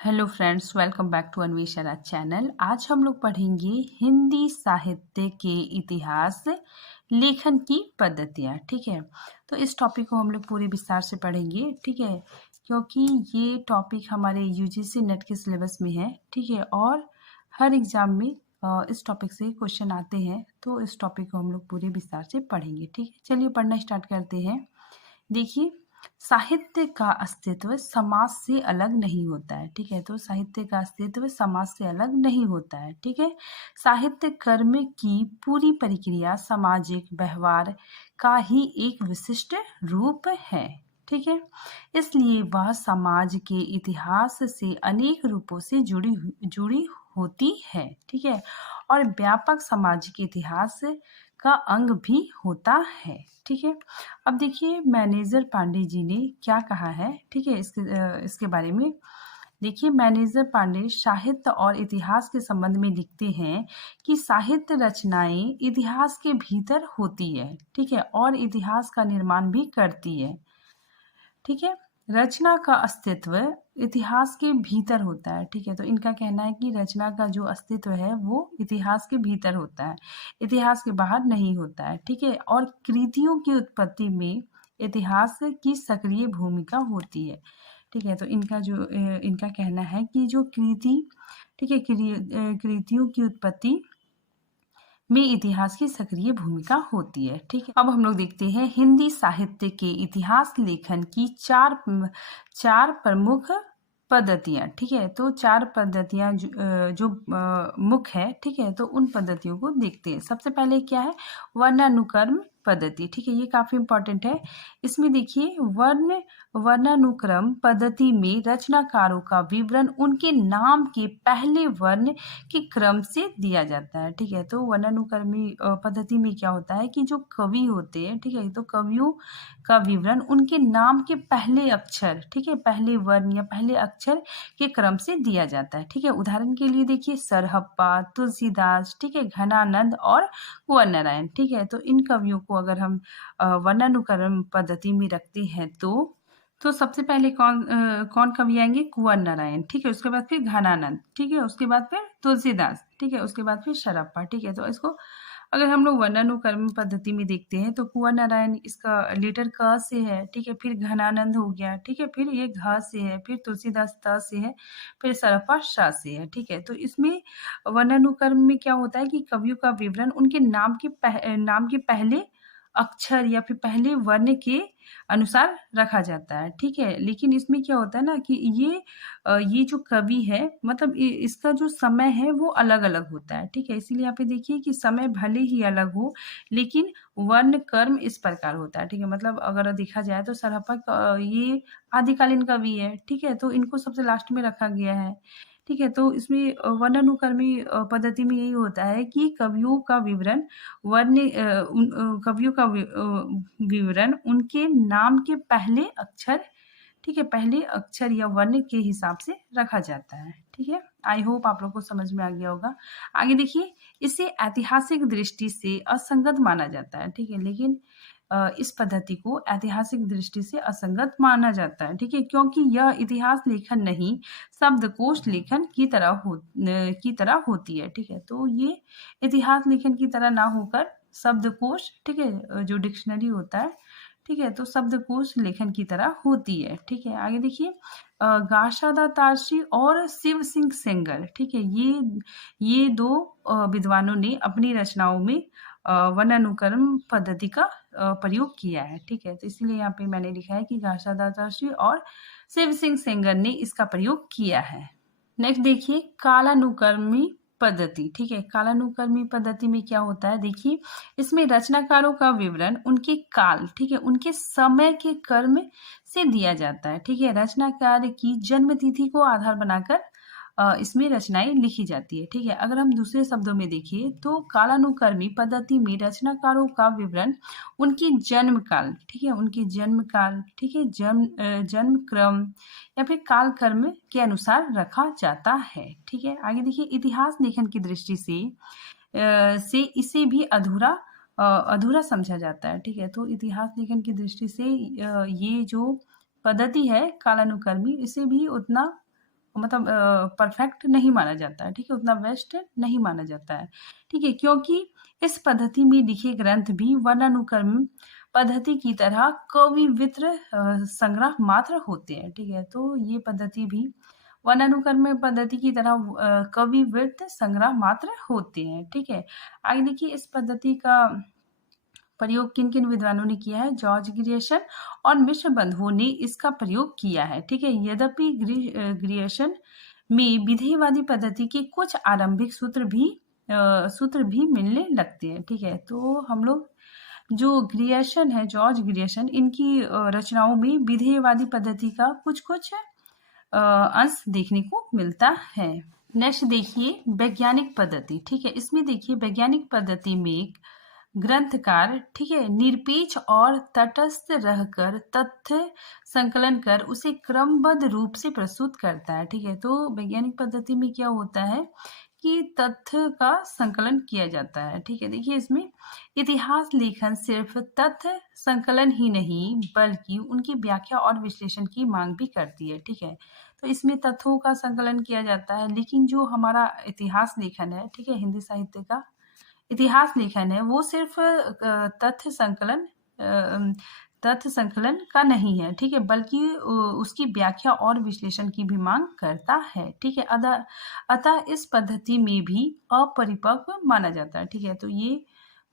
Hello friends, welcome back to Anveshana channel. आज हम लोग पढ़ेंगे हिंदी साहित्य के इतिहास लेखन की पद्धतियाँ। ठीक है, तो इस टॉपिक को हम लोग पूरे विस्तार से पढ़ेंगे। ठीक है, क्योंकि ये टॉपिक हमारे यूजीसी नेट के सिलेबस में है। ठीक है, और हर एग्ज़ाम में इस टॉपिक से क्वेश्चन आते हैं, तो इस टॉपिक को हम लोग पूरे विस्तार से पढ़ेंगे। ठीक है, चलिए पढ़ना स्टार्ट करते हैं। देखिए, साहित्य का अस्तित्व समाज से अलग नहीं होता है। ठीक है, तो साहित्य का अस्तित्व समाज से अलग नहीं होता है। ठीक है, साहित्य कर्म की पूरी प्रक्रिया सामाजिक व्यवहार का ही एक विशिष्ट रूप है। ठीक है, इसलिए वह समाज के इतिहास से अनेक रूपों से जुड़ी होती है। ठीक है, और व्यापक सामाजिक इतिहास का अंग भी होता है। ठीक है, अब देखिए मैनेजर पांडे जी ने क्या कहा है। ठीक है, इसके बारे में देखिए, मैनेजर पांडे साहित्य और इतिहास के संबंध में लिखते हैं कि साहित्य रचनाएं इतिहास के भीतर होती है। ठीक है, और इतिहास का निर्माण भी करती है। ठीक है, रचना का अस्तित्व इतिहास के भीतर होता है। ठीक है, तो इनका कहना है कि रचना का जो अस्तित्व है वो इतिहास के भीतर होता है, इतिहास के बाहर नहीं होता है। ठीक है, और कृतियों की उत्पत्ति में इतिहास की सक्रिय भूमिका होती है। ठीक है, तो इनका कहना है कि जो कृति, ठीक है, कृतियों की उत्पत्ति में इतिहास की सक्रिय भूमिका होती है। ठीक है, अब हम लोग देखते हैं हिंदी साहित्य के इतिहास लेखन की चार प्रमुख पद्धतियाँ। ठीक है, तो चार पद्धतियाँ जो मुख्य है। ठीक है, तो उन पद्धतियों को देखते हैं। सबसे पहले क्या है, वर्णानुक्रम पद्धति। ठीक है, ये काफी इंपॉर्टेंट है। इसमें देखिए, वर्णानुक्रम पद्धति में रचनाकारों का विवरण उनके नाम के पहले वर्ण के क्रम से दिया जाता है। ठीक है, तो वर्णानुक्रमी पद्धति में क्या होता है कि जो कवि होते हैं, ठीक है, तो कवियों का विवरण उनके नाम के पहले अक्षर, ठीक है, पहले वर्ण या पहले अक्षर के क्रम से दिया जाता है। ठीक है, उदाहरण के लिए देखिए सरहप्पा, तुलसीदास, ठीक है, घनानंद और कुंवर नारायण। ठीक है, तो इन कवियों को अगर हम वर्णानुक्रम पद्धति में रखते हैं तो सबसे पहले कौन कवि आएंगे, कुंवर नारायण। ठीक है, उसके बाद फिर घनानंद। ठीक है, उसके बाद फिर तुलसीदास। ठीक है, उसके बाद फिर शरप्पा। ठीक है, तो इसको अगर हम लोग वर्णानुक्रम पद्धति में देखते हैं तो कुंवर नारायण इसका लेटर क से है। ठीक है, फिर घनानंद हो गया। ठीक है, फिर ये घ से है, फिर तुलसीदास त से है, फिर शरप्पा श से है। ठीक है, तो इसमें वर्णानुक्रम में क्या होता है कि कवियों का विवरण उनके नाम के पहले अक्षर या फिर पहले वर्ण के अनुसार रखा जाता है। ठीक है, लेकिन इसमें क्या होता है ना कि ये जो कवि है, मतलब इसका जो समय है वो अलग अलग होता है। ठीक है, इसीलिए यहाँ पे देखिए कि समय भले ही अलग हो लेकिन वर्ण कर्म इस प्रकार होता है। ठीक है, मतलब अगर देखा जाए तो सरहप्पा ये आदिकालीन कवि है। ठीक है, तो इनको सबसे लास्ट में रखा गया है। ठीक है, तो इसमें वर्णानुक्रमी पद्धति में यही होता है कि कवियों का विवरण कवियों का विवरण उनके नाम के पहले अक्षर, ठीक है, पहले अक्षर या वर्ण के हिसाब से रखा जाता है। ठीक है, आई होप आप लोग को समझ में आ गया होगा। आगे देखिए, इसे ऐतिहासिक दृष्टि से असंगत माना जाता है। ठीक है, लेकिन इस पद्धति को ऐतिहासिक दृष्टि से असंगत माना जाता है। ठीक है, क्योंकि यह इतिहास लेखन नहीं, शब्दकोश लेखन की तरह होती है। ठीक है, तो ये इतिहास लेखन की तरह ना होकर शब्दकोश, ठीक है, जो डिक्शनरी होता है, ठीक है, तो शब्दकोश लेखन की तरह होती है। ठीक है, आगे देखिए, गाशादा तारसी और शिव सिंह सेंगर, ठीक है, ये दो विद्वानों ने अपनी रचनाओं में वर्णानुक्रम पद्धति का प्रयोग किया है। ठीक है, तो इसलिए यहाँ पे मैंने लिखा है कि गाशादा तारसी और शिव सिंह सेंगर ने इसका प्रयोग किया है। नेक्स्ट देखिए, कालानुक्रमी पद्धति। ठीक है, कालानुक्रमी पद्धति में क्या होता है, देखिए इसमें रचनाकारों का विवरण उनके काल, ठीक है, उनके समय के कर्म से दिया जाता है। ठीक है, रचनाकार की जन्म तिथि को आधार बनाकर इसमें रचनाएं लिखी जाती है। ठीक है, अगर हम दूसरे शब्दों में देखिए तो कालानुक्रमी पद्धति में रचनाकारों का विवरण उनकी जन्म काल, ठीक है, उनकी जन्म काल, ठीक है, जन्म क्रम या फिर काल कर्म के अनुसार रखा जाता है। ठीक है, आगे देखिए, इतिहास लेखन की दृष्टि से इसे भी अधूरा समझा जाता है। ठीक है, तो इतिहास लेखन की दृष्टि से ये जो पद्धति है कालानुक्रमी, इसे भी उतना मतलब परफेक्ट नहीं माना जाता है, ठीक है, उतना बेस्ट नहीं माना जाता है, ठीक है, क्योंकि इस पद्धति में लिखे ग्रंथ भी वर्णानुक्रम पद्धति की तरह कविवृत्त संग्रह मात्र होते हैं, ठीक है, तो ये पद्धति भी वर्णानुक्रम पद्धति की तरह कविवृत्त संग्रह मात्र होते हैं, ठीक है। आगे देखिए इस पद्धति का प्रयोग किन किन विद्वानों ने किया है। जॉर्ज ग्रियर्सन और मिश्र बंधुओं ने इसका प्रयोग किया है, ठीक है। यद्यपि ग्रियर्सन में विधेयवादी पद्धति के कुछ आरंभिक सूत्र भी मिलने लगते हैं, ठीक है। तो हम लोग जो ग्रियर्सन है, जॉर्ज ग्रियर्सन, इनकी रचनाओं में विधेयवादी पद्धति का कुछ कुछ अंश देखने को मिलता है। नेक्स्ट देखिए वैज्ञानिक पद्धति, ठीक है। इसमें देखिए वैज्ञानिक पद्धति में ग्रंथकार, ठीक है, निरपेक्ष और तटस्थ रहकर तथ्य संकलन कर उसे क्रमबद्ध रूप से प्रस्तुत करता है, ठीक है। तो वैज्ञानिक पद्धति में क्या होता है कि तथ्य का संकलन किया जाता है, ठीक है। देखिए इसमें इतिहास लेखन सिर्फ तथ्य संकलन ही नहीं बल्कि उनकी व्याख्या और विश्लेषण की मांग भी करती है, ठीक है। तो इसमें तथ्यों का संकलन किया जाता है, लेकिन जो हमारा इतिहास लेखन है, ठीक है, हिंदी साहित्य का इतिहास लेखन है, वो सिर्फ तथ्य संकलन का नहीं है, ठीक है, बल्कि उसकी व्याख्या और विश्लेषण की भी मांग करता है, ठीक है। अतः इस पद्धति में भी अपरिपक्व माना जाता है, ठीक है। तो ये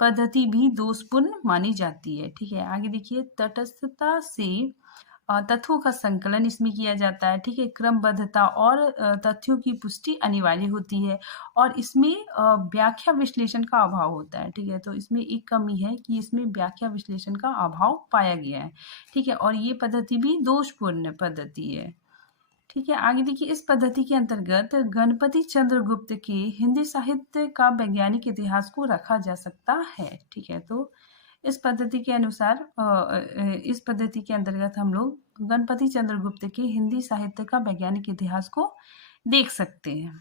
पद्धति भी दोषपूर्ण मानी जाती है, ठीक है। आगे देखिए तटस्थता से तथ्यों का संकलन इसमें किया जाता है, ठीक है। क्रमबद्धता और तथ्यों की पुष्टि अनिवार्य होती है और इसमें व्याख्या विश्लेषण का अभाव होता है, ठीक है। तो इसमें एक कमी है कि इसमें व्याख्या विश्लेषण का अभाव पाया गया है, ठीक है, और ये पद्धति भी दोषपूर्ण पद्धति है, ठीक है। आगे देखिए इस पद्धति के अंतर्गत गणपति चंद्रगुप्त के हिंदी साहित्य का वैज्ञानिक इतिहास को रखा जा सकता है, ठीक है। तो इस पद्धति के अनुसार इस पद्धति के अंतर्गत हम लोग गणपति चंद्रगुप्त के हिंदी साहित्य का वैज्ञानिक इतिहास को देख सकते हैं।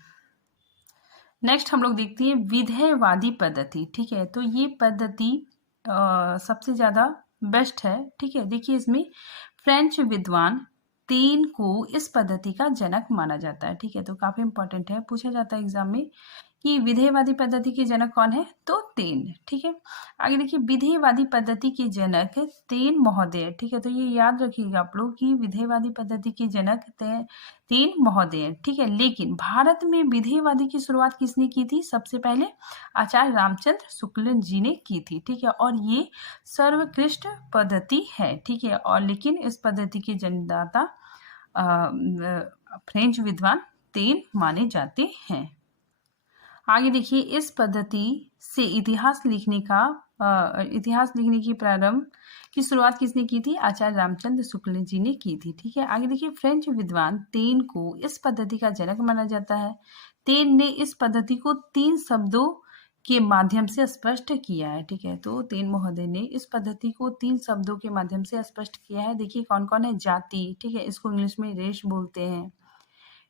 नेक्स्ट हम लोग देखते हैं विधेयवादी पद्धति, ठीक है। तो ये पद्धति सबसे ज्यादा बेस्ट है, ठीक है। देखिए इसमें फ्रेंच विद्वान तेन को इस पद्धति का जनक माना जाता है, ठीक है। तो काफी इंपॉर्टेंट है, पूछा जाता है एग्जाम में कि विधेयवादी पद्धति के जनक कौन है, तो तेन, ठीक है। आगे देखिए विधेयवादी पद्धति के जनक तेन महोदय, ठीक है। तो ये याद रखिएगा आप लोग कि विधेयवादी पद्धति के जनक तेन महोदय, ठीक है। लेकिन भारत में विधेयवादी की शुरुआत किसने की थी, सबसे पहले आचार्य रामचंद्र शुक्ल जी ने की थी, ठीक है। और ये सर्वोत्कृष्ट पद्धति है, ठीक है। और लेकिन इस पद्धति के जन्मदाता फ्रेंच विद्वान तेन माने जाते हैं। आगे देखिए इस पद्धति से इतिहास लिखने की प्रारंभ की शुरुआत किसने की थी, आचार्य रामचंद्र शुक्ल जी ने की थी, ठीक है। आगे देखिए फ्रेंच विद्वान तेन को इस पद्धति का जनक माना जाता है। तेन ने इस पद्धति को 3 शब्दों के माध्यम से स्पष्ट किया है, ठीक है। तो तेन महोदय ने इस पद्धति को 3 शब्दों के माध्यम से स्पष्ट किया है। देखिए कौन कौन है, जाति, ठीक है, इसको इंग्लिश में रेश बोलते हैं,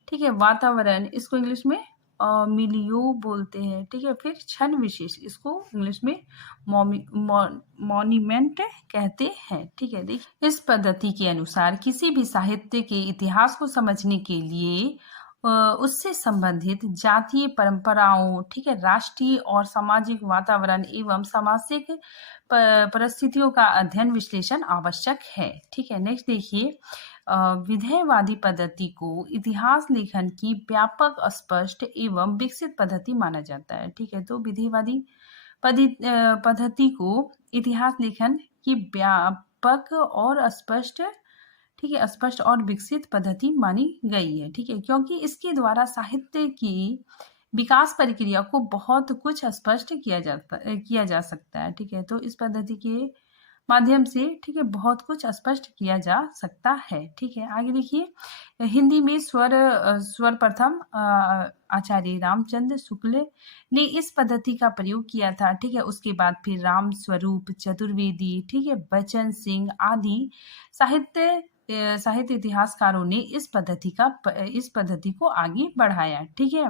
ठीक है। वातावरण, इसको इंग्लिश में मिलियो बोलते हैं, ठीक है। फिर क्षण विशेष, इसको इंग्लिश में मॉन्यूमेंट कहते हैं, ठीक है। देखिए इस पद्धति के अनुसार किसी भी साहित्य के इतिहास को समझने के लिए उससे संबंधित जातीय परंपराओं, ठीक है, राष्ट्रीय और सामाजिक वातावरण एवं सामाजिक परिस्थितियों का अध्ययन विश्लेषण आवश्यक है, ठीक है। नेक्स्ट देखिए विधेयवादी पद्धति को इतिहास लेखन की व्यापक, स्पष्ट एवं विकसित पद्धति माना जाता है, ठीक है। तो विधेयवादी पद्धति को इतिहास लेखन की व्यापक और स्पष्ट, ठीक है, स्पष्ट और विकसित पद्धति मानी गई है, ठीक है, क्योंकि इसके द्वारा साहित्य की विकास प्रक्रिया को बहुत कुछ स्पष्ट किया जा सकता है, ठीक है। तो इस पद्धति के माध्यम से, ठीक है, बहुत कुछ स्पष्ट किया जा सकता है, ठीक है। आगे देखिए हिंदी में सर्वप्रथम आचार्य रामचंद्र शुक्ल ने इस पद्धति का प्रयोग किया था, ठीक है। उसके बाद फिर राम स्वरूप चतुर्वेदी, ठीक है, बचन सिंह आदि साहित्य इतिहासकारों ने इस पद्धति को आगे बढ़ाया, ठीक है।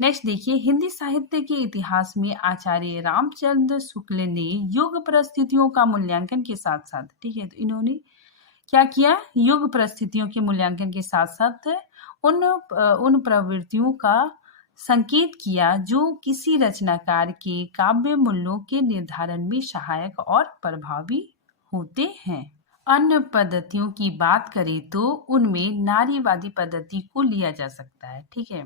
नेक्स्ट देखिए हिंदी साहित्य के इतिहास में आचार्य रामचंद्र शुक्ल ने युग परिस्थितियों का मूल्यांकन के साथ साथ, ठीक है, तो इन्होंने क्या किया, युग परिस्थितियों के मूल्यांकन के साथ साथ उन प्रवृत्तियों का संकेत किया जो किसी रचनाकार के काव्य मूल्यों के निर्धारण में सहायक और प्रभावी होते हैं। अन्य पद्धतियों की बात करें तो उनमें नारीवादी पद्धति को लिया जा सकता है। ठीक है,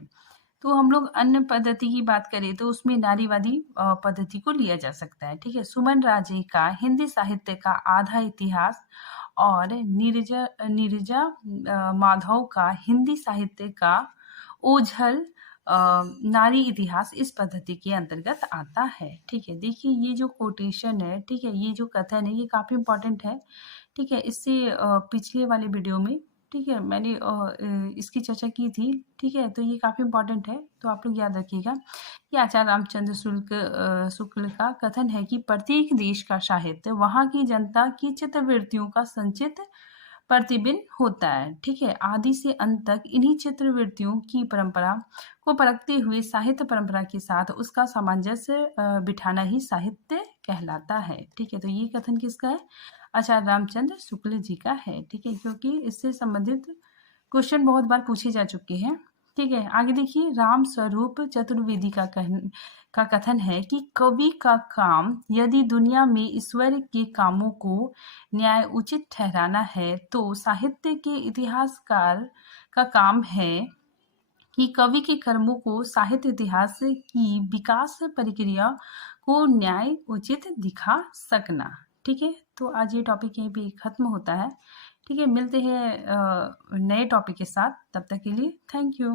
तो हम लोग अन्य पद्धति की बात करें तो उसमें नारीवादी पद्धति को लिया जा सकता है। ठीक है, सुमन राजे का हिंदी साहित्य का आधा इतिहास और नीरजा माधव का हिंदी साहित्य का ओझल नारी इतिहास इस पद्धति के अंतर्गत आता है। ठीक है, देखिए ये जो कोटेशन है, ठीक है, ये जो कथन है, ये काफी इंपॉर्टेंट है। ठीक है, इससे पिछले वाले वीडियो में, ठीक है, मैंने इसकी चर्चा की थी। ठीक है, तो ये काफ़ी इंपॉर्टेंट है, तो आप लोग याद रखिएगा कि आचार्य रामचंद्र शुक्ल का कथन है कि प्रत्येक देश का साहित्य वहाँ की जनता की चित्तवृत्तियों का संचित प्रतिबिंब होता है। ठीक है, आदि से अंत तक इन्हीं चित्रवृत्तियों की परंपरा को परखते हुए साहित्य परंपरा के साथ उसका सामंजस्य बिठाना ही साहित्य कहलाता है। ठीक है, तो ये कथन किसका है, आचार्य रामचंद्र शुक्ल जी का है। ठीक है, क्योंकि इससे संबंधित क्वेश्चन बहुत बार पूछे जा चुके हैं। ठीक है, आगे देखिए, राम स्वरूप चतुर्वेदी का कथन है कि कवि का काम यदि दुनिया में ईश्वर के कामों को न्याय उचित ठहराना है तो साहित्य के इतिहासकार का काम है कि कवि के कर्मों को साहित्य इतिहास की विकास प्रक्रिया को न्याय उचित दिखा सकना। ठीक है, तो आज ये टॉपिक यहीं पे खत्म होता है। ठीक है, मिलते हैं नए टॉपिक के साथ, तब तक के लिए थैंक यू।